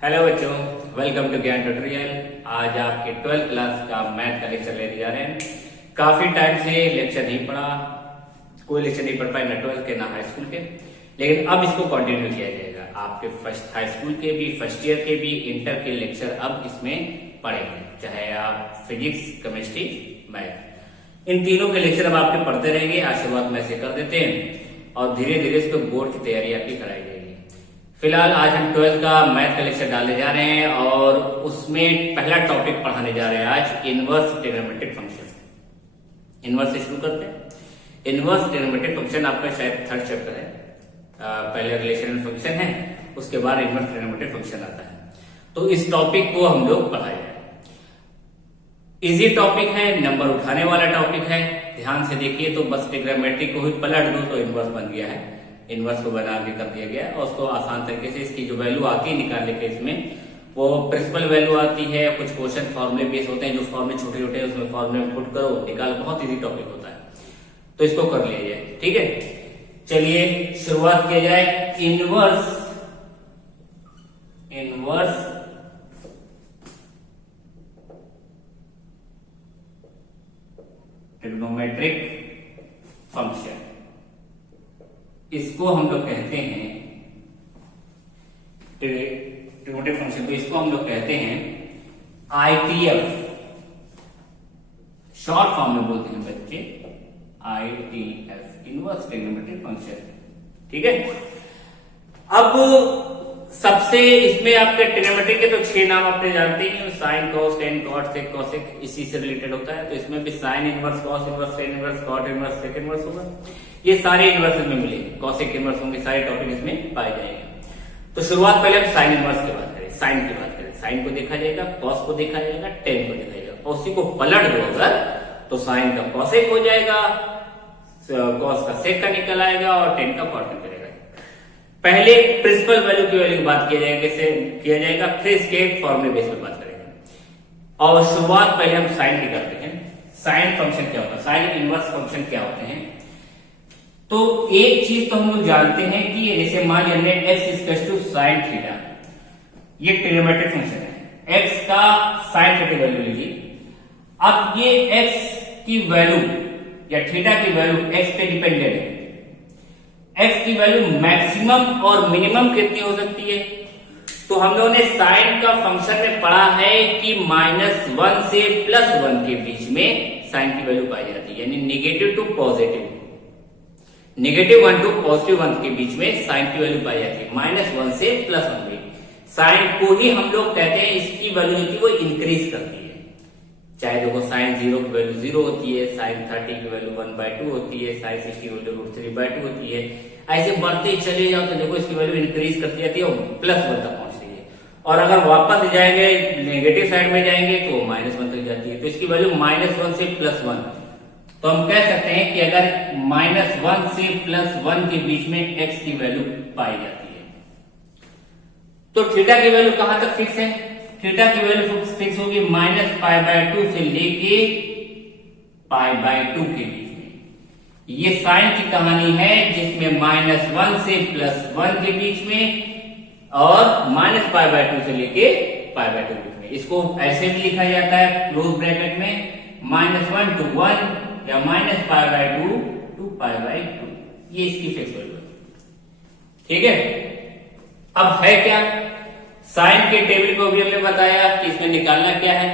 Hello बच्चों, welcome to ज्ञान tutorial. आज आपके 12th क्लास का मैथ का लेक्चर लेने जा रहे हैं। काफी टाइम से लेक्चर नहीं पढ़ा, कोई लेक्चर नहीं पढ़ पाए, ना 12th के ना हाई स्कूल के, लेकिन अब इसको कंटिन्यू किया जाएगा। आपके फर्स्ट हाई स्कूल के भी, फर्स्ट ईयर के भी, इंटर के लेक्चर अब इसमें पढ़ेंगे, चाहे आप फिजिक्स, केमिस्ट्री, मैथ, इन तीनों के लेक्चर अब आपके पढ़ते रहेंगे। आज शुरुआत में से कर देते हैं और धीरे धीरे इसको बोर्ड की तैयारी आपकी कराई जाएगी। फिलहाल आज हम 12th का मैथ का लेक्चर डालने जा रहे हैं और उसमें पहला टॉपिक पढ़ाने जा रहे हैं आज, इनवर्स ट्रिग्नोमेट्रिक फंक्शन। इनवर्स से शुरू करते हैं। इनवर्स ट्रिग्नोमेट्रिक फंक्शन आपका शायद थर्ड चैप्टर है। पहले रिलेशनल फंक्शन है, उसके बाद इनवर्स ट्रिग्नोमेट्रिक फंक्शन आता है। तो इस टॉपिक को हम लोग पढ़ाए जाए। इजी टॉपिक है, नंबर उठाने वाला टॉपिक है। ध्यान से देखिए तो बस ट्रिग्नोमेट्री को ही पलट दो तो इनवर्स बन गया है। इनवर्स को बना के कर दिया गया और उसको आसान तरीके से इसकी जो वैल्यू आती है निकालने के, इसमें वो प्रिंसिपल वैल्यू आती है। कुछ क्वेश्चन फॉर्मूले बेस होते हैं, जो फॉर्मूले छोटे छोटे हैं उसमें फॉर्मूले पुट करो, निकाल। बहुत इजी टॉपिक होता है, तो इसको कर लिया जाए। ठीक है, चलिए शुरुआत किया जाए। इनवर्स ट्रिग्नोमेट्रिक फंक्शन, इसको हम लोग कहते हैं ट्रिग्नोमेट्रिक फंक्शन, तो इसको हम लोग कहते हैं आईटीएफ। शॉर्ट फॉर्म में बोलते हैं बच्चे आईटीएफ, इनवर्स ट्रिग्नोमेट्रिक फंक्शन। ठीक है, अब सबसे इसमें आपके ट्रिग्नोमेट्री के तो 6 नाम आपने जानते हैं, sine, cos, tan, cot, sec, cosec, इसी से रिलेटेड होता है। तो इसमें भी sine inverse, cos inverse, tan inverse, cot inverse, sec inverse होगा। ये सारे इनवर्स में मिलेंगे, कॉसेक इनवर्स होंगे, सारे टॉपिक इसमें पाए जाएंगे। तो शुरुआत पहले हम साइन इनवर्स की बात करें, साइन की बात करें। साइन को देखा जाएगा, कॉस को देखा जाएगा, टेन को देखा जाएगा, और उसी को पलट दो अगर तो साइन का कॉसेक हो जाएगा, कॉस का सेक का निकल आएगा और टेन का कॉट निकलेगा। पहले प्रिंसिपल वैल्यू की वैल्यू की बात किया जाएगा, कैसे किया जाएगा, फिर इसके फॉर्मूले बेस पर बात करेंगे। और शुरुआत पहले हम साइन की करते हैं। साइन फंक्शन क्या होता है, साइन इनवर्स फंक्शन क्या होते हैं। तो एक चीज तो हम लोग जानते हैं कि जैसे मान लिया हमने x equal to sine theta, ये ट्रिग्नोमेट्रिक फंक्शन है। x का साइन थीटा वैल्यू लीजिए। अब ये x की वैल्यू या थीटा की वैल्यू x पे डिपेंडेंट है। x की वैल्यू मैक्सिमम और मिनिमम कितनी हो सकती है, तो हम लोगों ने साइन का फंक्शन में पढ़ा है कि -1 से +1 के बीच में साइन की वैल्यू पाई जाती है, यानी नेगेटिव टू पॉजिटिव, -1 टू +1 के बीच में साइन की वैल्यू पाई जाती है। -1 से +1 में साइन को ही हम लोग कहते हैं, इसकी वैल्यू होती है वो इंक्रीज करती है। चाहे देखो साइन 0 की वैल्यू 0 होती है, साइन 30 की वैल्यू 1/2 होती है, साइन 60 की वैल्यू √3/2 होती है। ऐसे बढ़ते चले जाओ तो देखो इसकी वैल्यू इंक्रीज करती जाती है और +1 तक पहुंचती है। और अगर वापस जाएंगे नेगेटिव साइड में जाएंगे तो -1 तक जाती है। तो इसकी वैल्यू -1 से +1, तो हम कह सकते हैं कि अगर -1 से +1 के बीच में x की वैल्यू पाई जाती है, तो थीटा की वैल्यू कहां तक फिक्स है, थीटा की वैल्यू फिक्स होगी -π/2 से लेके π/2 के बीच में। ये साइन की कहानी है जिसमें -1 से +1 के बीच में और -π/2 से लेके π/2 के बीच में। इसको ऐसे भी लिखा जाता है क्लोज ब्रैकेट में -1 to 1 या -π/2 to π/2। ये इसकी फिक्स वैल्यू है। ठीक है, अब है क्या, साइन के टेबल को भी हमने बताया कि इसमें निकालना क्या है।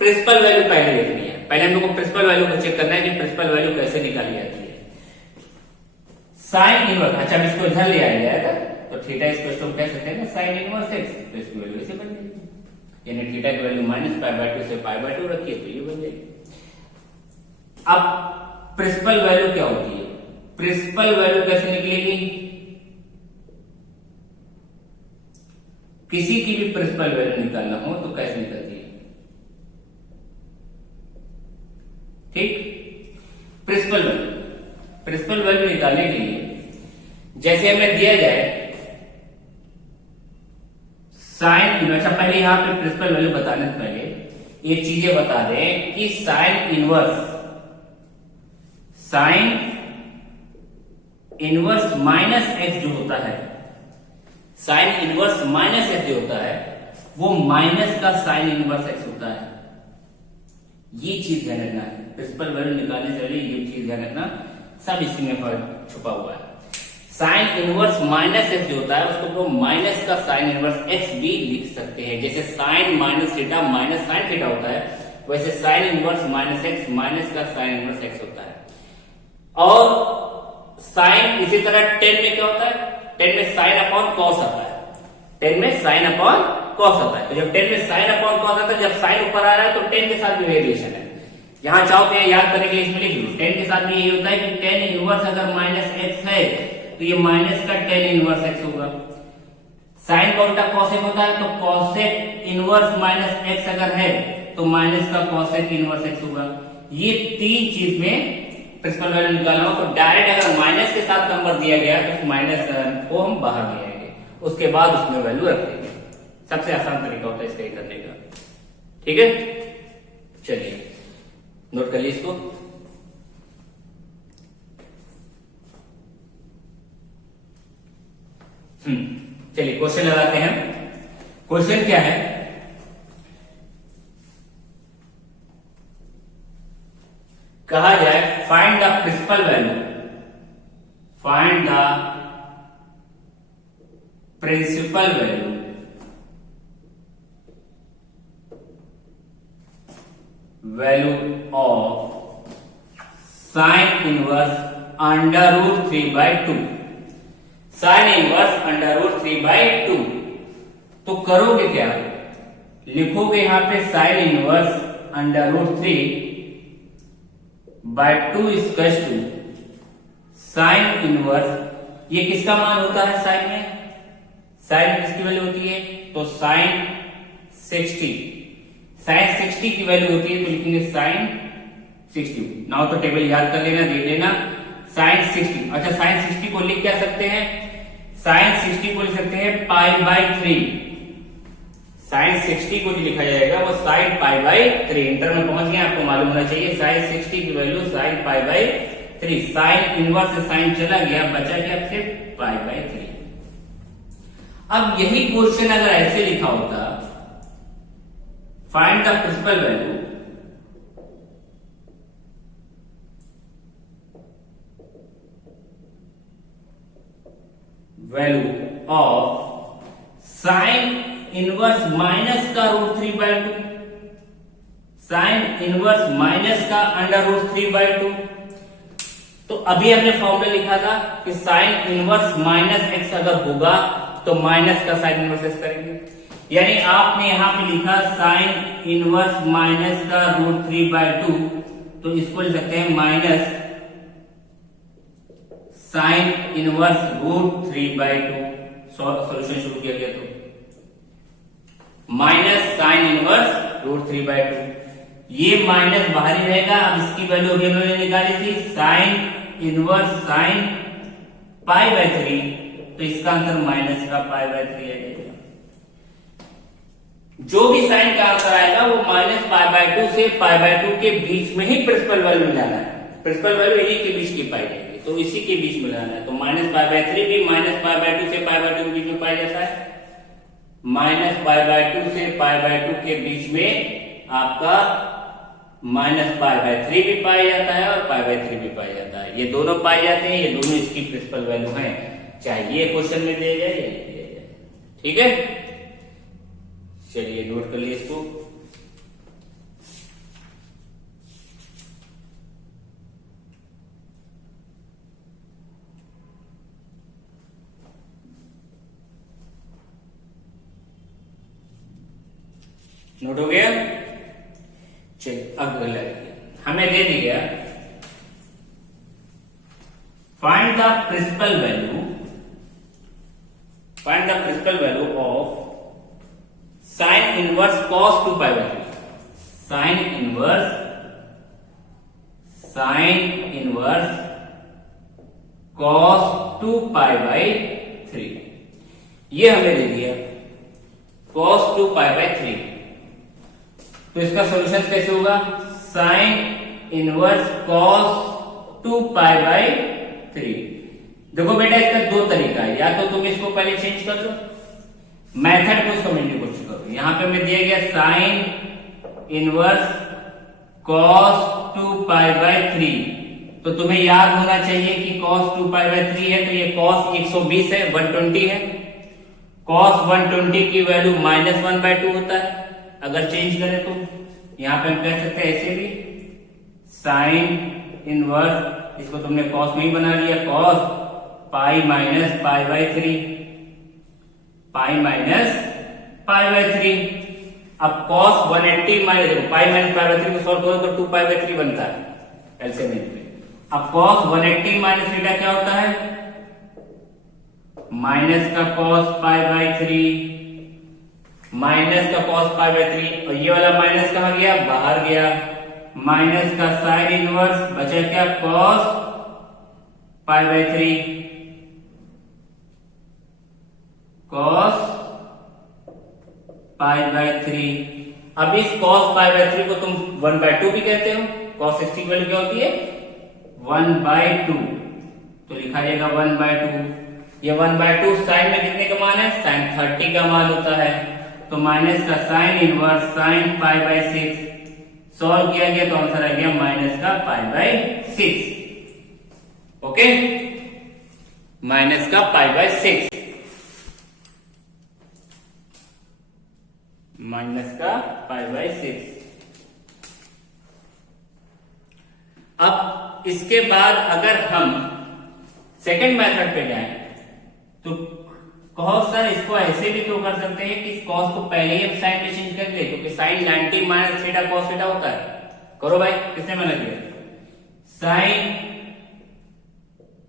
प्रिंसिपल वैल्यू पहले देखनी है, पहले हम लोग को प्रिंसिपल वैल्यू को चेक करना है कि प्रिंसिपल वैल्यू कैसे निकाली जाती है। साइन इनवर्स, अच्छा हम इसको इधर ले आया जाएगा तो थीटा इक्वल टू कह सकते हैं ना साइन इनवर्स x, तो इसकी वैल्यू ऐसे बन जाएगी, यानी थीटा की वैल्यू -π/2 से π/2 रखिए तो ये बन जाएगी। अब प्रिंसिपल वैल्यू क्या होती है, प्रिंसिपल वैल्यू कैसे निकलेगी, किसी की भी प्रिंसिपल वैल्यू निकालना हो तो कैसे निकलती है। ठीक, प्रिंसिपल वैल्यू निकालने के लिए जैसे हमें दिया जाए साइन इनवर्स, पहले यहां पे प्रिंसिपल वैल्यू बताने से पहले ये चीजें बता दें कि साइन इनवर्स -x जो होता है, साइन इनवर्स माइनस एक्स जो होता है वो माइनस का साइन इनवर्स एक्स होता है। ये चीज ध्यान रखना है, प्रिंसिपल वैल्यू निकालने से पहले ये चीज ध्यान रखना, सब इसी में छुपा हुआ है। साइन इनवर्स माइनस एक्स जो होता है उसको तो माइनस का साइन इनवर्स एक्स भी लिख सकते हैं। जैसे sine minus theta minus sine theta होता है, वैसे sine inverse minus x minus का साइन इनवर्स एक्स होता है। और साइन इसी तरह टेन में क्या होता है, टेन में साइन अपॉन कॉस आता है, टेन में साइन अपॉन कॉस आता है। तो जब टेन में साइन अपॉन कॉस आता है, जब साइन ऊपर आ रहा है तो टेन के साथ भी वेरिएशन है। यहां चाहो तो याद करने के लिए इसमें लिख लो, टेन के साथ भी यही होता है कि टेन इनवर्स अगर माइनस एक्स है तो ये माइनस का टेन इनवर्स एक्स होगा। साइन का उल्टा कॉसेक होता है, तो कॉसेक इनवर्स माइनस एक्स अगर है तो माइनस का कॉसेक इनवर्स एक्स होगा। ये तीन चीज में प्रिंसिपल वैल्यू निकालना हो तो डायरेक्ट अगर माइनस के साथ नंबर दिया गया तो माइनस को हम बाहर ले आएंगे, उसके बाद उसमें वैल्यू रख देंगे। सबसे आसान तरीका होता है इसका करने का। ठीक है, चलिए नोट कर लीजिए इसको। चलिए क्वेश्चन लगाते हैं। क्वेश्चन क्या है, कहा जाए find the principal value, find the principal value of sine inverse under root 3/2, sine inverse under root 3/2। तो करोगे क्या, लिखोगे यहां पे sine inverse under root 3/2 equals to sine inverse, ये किसका मान होता है साइन में, साइन किसकी वैल्यू होती है, तो साइन 60, साइन 60 की वैल्यू होती है तो लिखेंगे साइन 60। नाउ तो टेबल याद कर लेना, देख लेना, साइन 60। अच्छा साइन 60 को लिख क्या सकते हैं, साइन 60 को लिख सकते हैं π/3। साइन 60 को जो लिखा जाएगा वो साइन π/3। इंटर में पहुंच गए, आपको मालूम होना चाहिए साइन 60 की वैल्यू साइन π/3। साइन इनवर्स से साइन चला गया, बचा क्या सिर्फ π/3। अब यही क्वेश्चन अगर ऐसे लिखा होता, find the principal value of sine inverse minus का रूट 3/2, साइन इनवर्स माइनस का अंडर रूट 3/2। तो अभी हमने फॉर्मूला लिखा था कि साइन इनवर्स माइनस एक्स अगर होगा तो माइनस का साइन इनवर्स एक्स करेंगे, यानी आपने यहां पे लिखा साइन इनवर्स माइनस का रूट 3/2, तो इसको लिख सकते हैं minus sine inverse root 3/2। Solution शुरू किया गया तो माइनस साइन इनवर्स रूट 3/2, ये माइनस बाहर ही रहेगा। अब इसकी वैल्यू अभी हमने निकाली थी साइन इनवर्स साइन π/3, तो इसका आंसर माइनस का π/3 है। जो भी साइन का आंसर आएगा वो माइनस π/2 से π/2 के बीच में ही प्रिंसिपल वैल्यू मिलाना है। प्रिंसिपल वैल्यू इन्हीं के बीच की पाई जाएगी, तो इसी के बीच मिलाना है। तो माइनस π/3 भी माइनस π/2 से π/2 के बीच में पाया जाता है। माइनस π/2 से π/2 के बीच में आपका माइनस π/3 भी पाया जाता है और π/3 भी पाया जाता है। ये दोनों पाए जाते हैं, ये दोनों इसकी प्रिंसिपल वैल्यू है, चाहे ये क्वेश्चन में दिया जाए या नहीं दिया जाए। ठीक है, चलिए नोट कर लिए इसको। नोट हो गया, चलिए अगला हमें दे दिया find the principal value, find the principal value of sine inverse cos 2π/3, sine inverse cos 2π/3, ये हमें दे दिया cos 2π/3। तो इसका सॉल्यूशन कैसे होगा, साइन इनवर्स cos 2π/3, देखो बेटा इसका दो तरीका है, या तो तुम इसको पहले चेंज कर लो, मेथड को समझने की कोशिश करो। यहां पे मैं दिया गया साइन इनवर्स cos 2π/3, तो तुम्हें याद होना चाहिए कि cos 2π/3 है, तो ये cos 120 है, 120 है। cos 120 की वैल्यू -1/2 होता है अगर चेंज करें तो। यहां पे हम कह सकते हैं ऐसे भी साइन इनवर्स, इसको तुमने cos में ही बना लिया, cos pi minus π/3, pi minus π/3। अब cos 180 माइनस पाई माइनस π/3 को सॉल्व करो तो 2π/3 बनता है एलसीएम में। अब cos 180 माइनस थीटा क्या होता है, माइनस का cos π/3, माइनस का cos π/3, और ये वाला माइनस कहां गया, बाहर गया। माइनस का साइन इनवर्स बचा क्या, cos π/3, cos π/3। अब इस cos π/3 को तुम 1/2 भी कहते हो, cos 60 की वैल्यू क्या होती है 1/2, तो लिखा जाएगा 1/2। ये 1/2 साइन में कितने का मान है, साइन 30 का मान होता है, तो माइनस का साइन इनवर्स साइन π/6, सॉल्व किया गया तो आंसर आ गया माइनस का π/6। ओके, माइनस का π/6, माइनस का π/6। अब इसके बाद अगर हम सेकंड मेथड पे जाएं तो कहो सर इसको ऐसे भी तो कर सकते हैं कि इस cos को पहले ही हम साइन में चेंज कर दे, क्योंकि sine 90 minus theta cos theta होता है। करो भाई, किसने मना किया, sine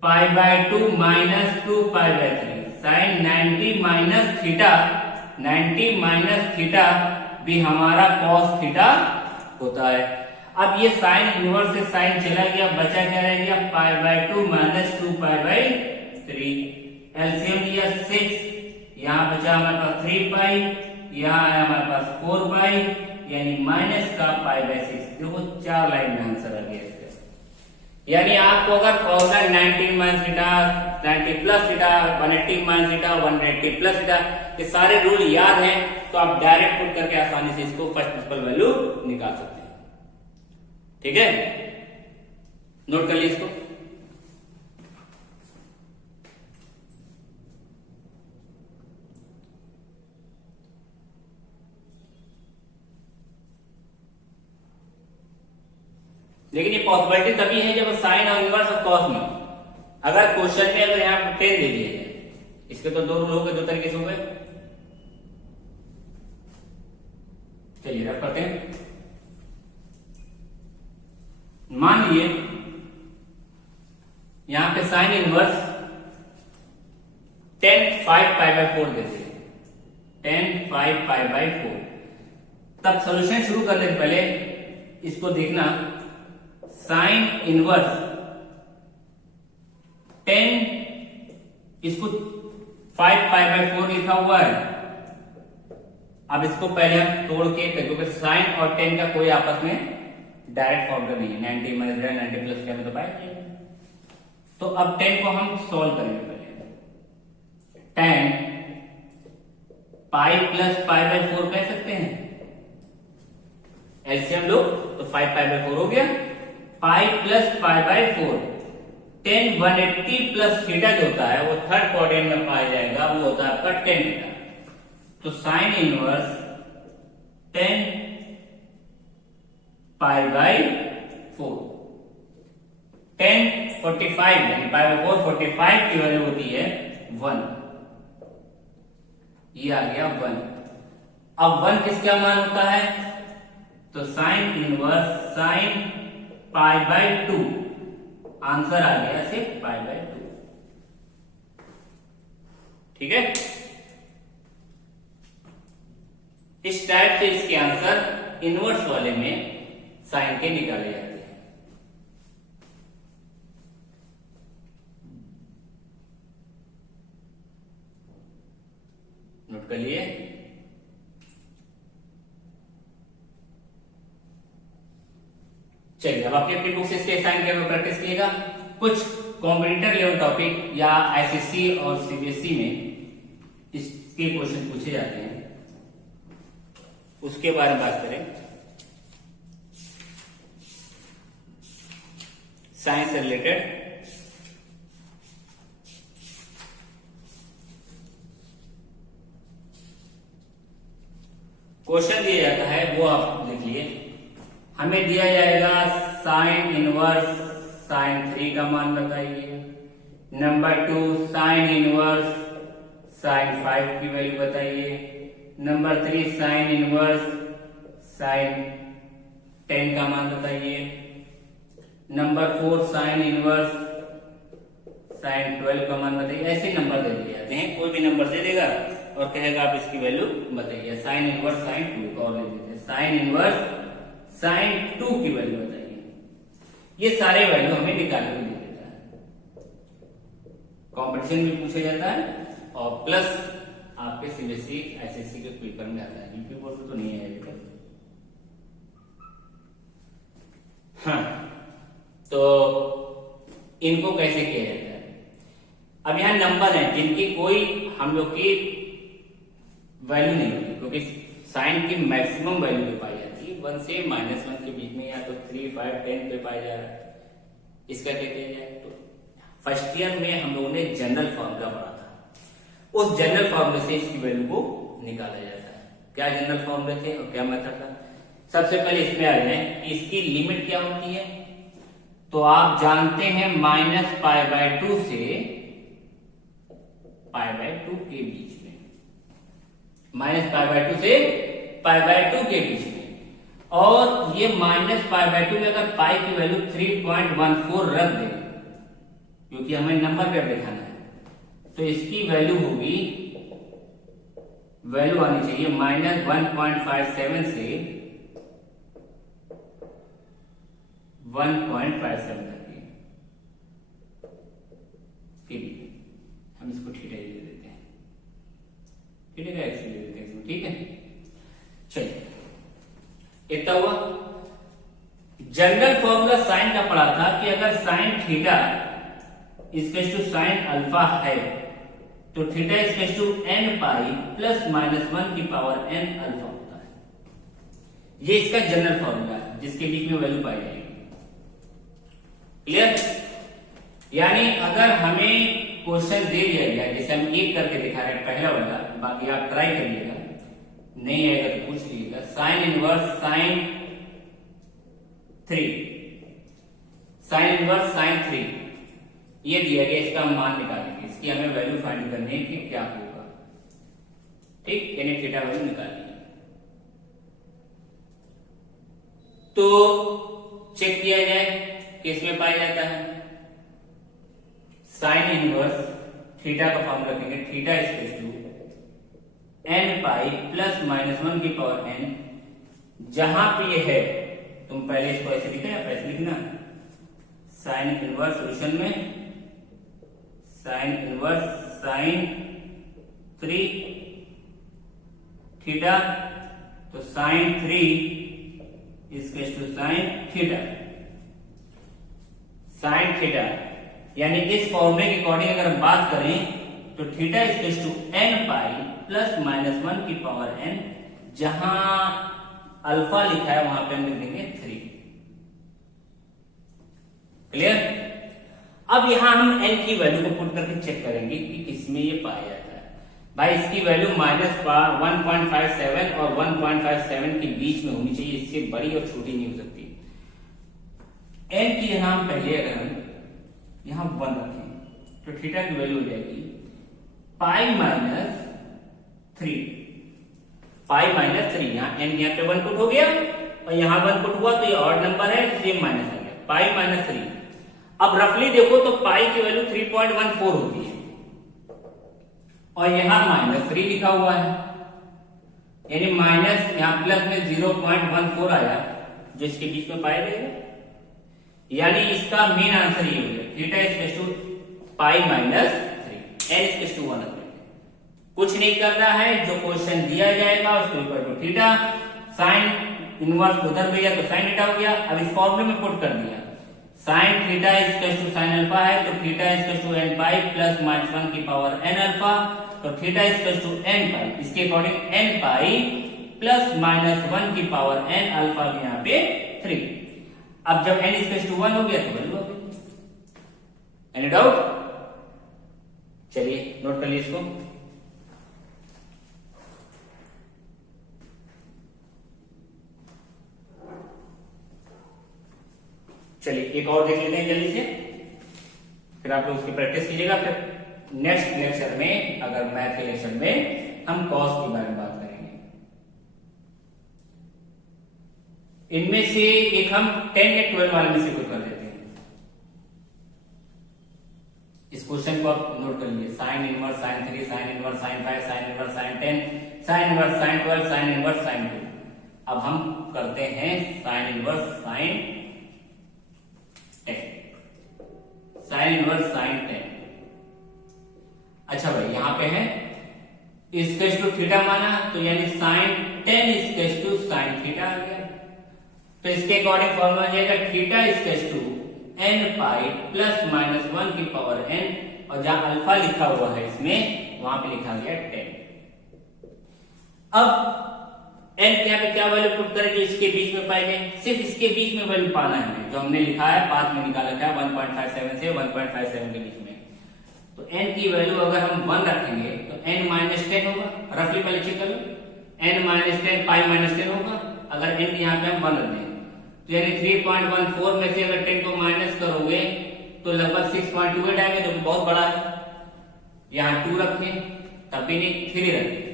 π/2 minus 2π/3, sine 90 minus theta, 90 minus theta भी हमारा cos थीटा होता है। अब ये साइन इनवर्स से साइन चला गया, बचा क्या रह गया, π/2 माइनस 2π/3, एलसीएम लिया 6, यहां बचा हमारे पास 3π, यहां आया हमारे पास 4π, यानी माइनस का π/6। देखो 4 लाइन में आंसर आ गया इसका। यानी आपको अगर formula 90 minus theta, 90 plus theta, 180 minus theta, 180 plus theta, ये सारे रूल याद हैं तो आप डायरेक्ट पुट करके आसानी से इसको फर्स्ट प्रिंसिपल वैल्यू निकाल सकते हैं। ठीक है, नोट कर लीजिए इसको। लेकिन ये पॉसिबिलिटी तभी है जब साइन और इनवर्स और कॉस में, अगर क्वेश्चन में अगर यहां पर 10 दे दिए जाए, इसके तो दो रूल हो गए, दो तरीके से हो गए। चलिए रख करते हैं। मान लीजिए यहां पे साइन इनवर्स 10 5 π/4 देते हैं, 10 5 π/4। तब सोल्यूशन शुरू करने से पहले इसको देखना, साइन इनवर्स 10, इसको 5 π/4 लिखा हुआ है। अब इसको पहले हम तोड़ के, क्योंकि साइन और 10 का कोई आपस में डायरेक्ट फॉर्मूला नहीं है, 90 माइनस 90 प्लस क्या में तो पाए। तो अब 10 को हम सॉल्व करेंगे पहले। 10 पाई प्लस π/4 कह सकते हैं, एलसीएम लो तो 5 π/4 हो गया, पाई प्लस π/4। 10 180 प्लस थीटा जो होता है वो थर्ड क्वाड्रेंट में पाया जाएगा, वो होता है आपका tan थीटा। तो साइन इनवर्स 10 π/4, 10 45 यानी π/4 45 की वैल्यू होती है 1, ये आ गया 1। अब 1 किसका मान होता है, तो साइन इनवर्स साइन π/2, आंसर आ गया सिर्फ π/2। ठीक है, इस टाइप से इसके आंसर इनवर्स वाले में साइन के निकाले जाते हैं। नोट कर लिए। चलिए अब आपकी अपनी बुक से इसके साइन के प्रैक्टिस कीजिएगा। कुछ कॉम्पिटिटर लेवल टॉपिक या एसएससी और सीबीएसई में इसके क्वेश्चन पूछे जाते हैं, उसके बारे में बात करें। साइंस से रिलेटेड क्वेश्चन दिया जाता है, वो आप लिखिए। हमें दिया जाएगा साइन इनवर्स साइन 3 का मान बताइए। नंबर 2 साइन इनवर्स साइन 5 की वैल्यू बताइए। नंबर 3 साइन इनवर्स साइन 10 का मान बताइए। नंबर 4 साइन इनवर्स साइन 12 का मान बताइए। ऐसे नंबर दे दिए जाते हैं, कोई भी नंबर दे देगा और कहेगा आप इसकी वैल्यू बताइए। साइन इनवर्स साइन 2 और ले देते हैं साइन इनवर्स साइन 2 की वैल्यू बताइए। ये सारे वैल्यू हमें निकालने को दे देता है, कंपटीशन में पूछा जाता है और प्लस आपके सीबीएसई एसएससी के पेपर में आता है। यूपी बोर्ड में तो नहीं है अभी तक। हाँ, तो इनको कैसे किया जाता है? अब यहाँ नंबर है जिनकी कोई हम लोग की वैल्यू नहीं होती, क्योंकि साइन की मैक्सिमम वैल्यू पे पाई जाती है 1 से -1 के बीच में, या तो 3, 5, 10 पे पाया जा रहा है। इसका क्या किया जाए? तो फर्स्ट ईयर में हम लोगों ने जनरल फॉर्मूला पढ़ा था, उस जनरल फॉर्मूले से इसकी वैल्यू को निकाला जाता है। क्या जनरल फॉर्मूले थे और क्या मेथड था? सबसे पहले इसमें आ जाए कि इसकी लिमिट क्या होती है। तो आप जानते हैं -π/2 से π/2 के बीच में, -π/2 से π/2 के बीच में। और ये -π/2 में अगर पाई की वैल्यू 3.14 रख दें, क्योंकि हमें नंबर पे दिखाना है, तो इसकी वैल्यू होगी, वैल्यू आनी चाहिए -1.57 से 1.57 तक की। हम इसको थीटा दे देते हैं, थीटा का एक्स ले देते हैं इसमें, ठीक है। चलिए, इतना हुआ। जनरल फॉर्मूला साइन का पढ़ा था कि अगर sine theta equal to sine alpha है तो theta equal to n pi plus -1 की पावर n अल्फा होता है। ये इसका जनरल फॉर्मूला है जिसके बीच में वैल्यू पाई जाएगी। क्लियर? यानी अगर हमें क्वेश्चन दे दिया गया, जैसे हम एक करके दिखा रहे हैं पहला वाला, बाकी आप ट्राई करिएगा, नहीं आएगा तो पूछ लीजिएगा। Sign inverse sine 3, sign inverse sine 3 ये दिया गया, इसका मान निकालेंगे, इसकी हमें वैल्यू फाइंड करनी है कि क्या होगा। ठीक, यानी थीटा वैल्यू निकालनी है। तो चेक किया जाए कि इसमें पाया जाता है साइन इनवर्स थीटा का फॉर्मूला रखेंगे, theta equal to n pi plus -1 की पावर n। जहां पे ये है, तुम पहले इसको ऐसे लिखा या ऐसे लिखना, साइन इनवर्स सोल्यूशन में साइन इनवर्स साइन 3 थीटा, तो sine 3 equal to sine theta, sine theta. यानी इस फॉर्मूले के अकॉर्डिंग अगर हम बात करें तो theta equal to n pi plus -1 की पावर n, जहां अल्फा लिखा है वहां पे हम लिख देंगे 3। क्लियर? अब यहां हम n की वैल्यू को पुट करके चेक करेंगे कि किसमें ये पाया जाता है। भाई इसकी वैल्यू -1.57 और 1.57 के बीच में होनी चाहिए, इससे बड़ी और छोटी नहीं हो सकती। n की जगह हम पहले अगर हम यहां 1 रखें तो थीटा की वैल्यू हो जाएगी π-3, π-3। यहाँ n यहाँ पे 1 पुट हो गया और यहाँ 1 पुट हुआ, तो ये ऑड नंबर है, इसलिए माइनस आ गया, π-3। अब रफली देखो तो पाई की वैल्यू 3.14 होती है और यहाँ -3 लिखा हुआ है, यानी माइनस यहाँ प्लस में 0.14 आया जो इसके बीच में पाई देगा। यानी इसका मेन आंसर ये हो गया, theta equal to π-3, n equal to 1 रखेंगे। कुछ नहीं करना है, जो क्वेश्चन दिया जाएगा उसको equal to theta, sine inverse उधर गया तो साइन थीटा हो गया। अब इस फॉर्मूले में पुट कर दिया, sine theta is to sine alpha है, तो theta is to n pi plus minus 1 की पावर एन अल्फा, तो theta is to n pi, इसके according n pi plus minus 1 की पावर एन अल्फा भी यहाँ पे 3। अब जब एन इज टू 1 हो गया तो वैल्यू हो गई। Any doubt? चलिए नोट कर लीजिए इसको। चलिए एक और देख लेते हैं जल्दी से, फिर आप लोग उसकी प्रैक्टिस कीजिएगा। फिर नेक्स्ट लेक्चर में, अगर मैथ के लेक्चर में, हम कॉस के बारे में बात करेंगे। इनमें से एक हम 10 या 12 वाले में से कोई कर देते हैं। इस क्वेश्चन को आप नोट कर लीजिए। Sign inverse sine 3, sign inverse sign 5, sign inverse sign 10, sign inverse sign 12, sign inverse sign 2। अब हम करते हैं sign inverse sign 10, sign inverse sign 10। अच्छा भाई यहां पे है इसकेस टू थीटा माना, तो यानी साइन 10 इसकेस टू साइन थीटा आ गया। तो इसके अकॉर्डिंग फॉर्मूला जाएगा थीटा इसकेस to n pi plus minus 1 की पावर एन, और जहां अल्फा लिखा हुआ है इसमें वहां पे लिखा गया 10। अब एन यहाँ पे क्या वैल्यू पुट करें जो इसके बीच में पाए गए, सिर्फ इसके बीच में वैल्यू पाना है, जो हमने लिखा है पाथ में निकाला गया 1.57 से 1.57 के बीच में। तो n की वैल्यू अगर हम 1 रखेंगे तो n माइनस 10 होगा, रफली पहले चेक कर लो, n माइनस 10 पाई माइनस 10 होगा। अगर n यहाँ पे हम 1 रख दें तो यानी 3.14 में से अगर 10 को माइनस करोगे तो लगभग 6.28 आएगा, जो कि बहुत बड़ा है। यहाँ 2 रखें तब भी नहीं, 3 रखें,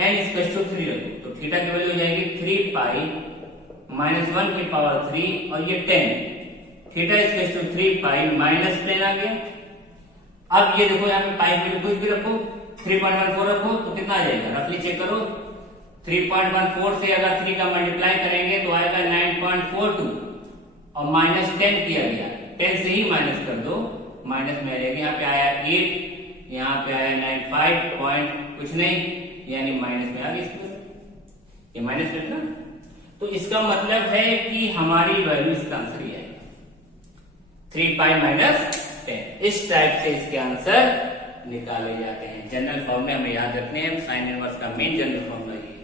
n इक्वल टू 3 रखो, तो थीटा की वैल्यू हो जाएगी 3 पाई माइनस 1 की पावर 3 और ये 10, theta equal to 3 pi minus 10 आ गया। अब ये देखो यहाँ पे पाई वैल्यू कुछ भी रखो, 3.14 रखो तो कितना आ जाएगा, रफली चेक करो। 3.14 से अगर 3 का मल्टीप्लाई करेंगे तो आएगा 9.42 और माइनस 10 किया गया, 10 से ही माइनस कर दो, माइनस में रहेगा। यहाँ पे आया 8, यहाँ पे आया 95 पॉइंट कुछ नहीं, यानी माइनस में आ गया, ये माइनस कितना। तो इसका मतलब है कि हमारी वैल्यू इसका आंसर ही है 3 पाई माइनस 10। इस टाइप से इसके आंसर निकाले जाते हैं। जनरल फॉर्मूले हमें याद रखने हैं, साइन इनवर्स का मेन जनरल फॉर्मूला ये है।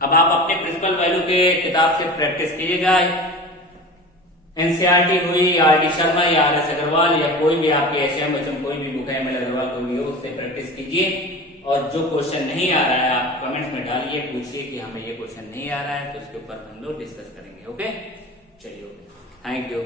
अब आप अपने प्रिंसिपल वैल्यू के किताब से प्रैक्टिस कीजिएगा। एनसीईआरटी हुई, आर डी शर्मा या आर एस अग्रवाल या कोई भी आपके एचएम कोई भी बुक है, एम एल अग्रवाल कोई भी हो, उससे प्रैक्टिस कीजिए। और जो क्वेश्चन नहीं आ रहा है आप कमेंट्स में डालिए, पूछिए कि हमें ये क्वेश्चन नहीं आ रहा है, तो उसके ऊपर हम लोग डिस्कस करेंगे। ओके, चलिए, ओके, थैंक यू।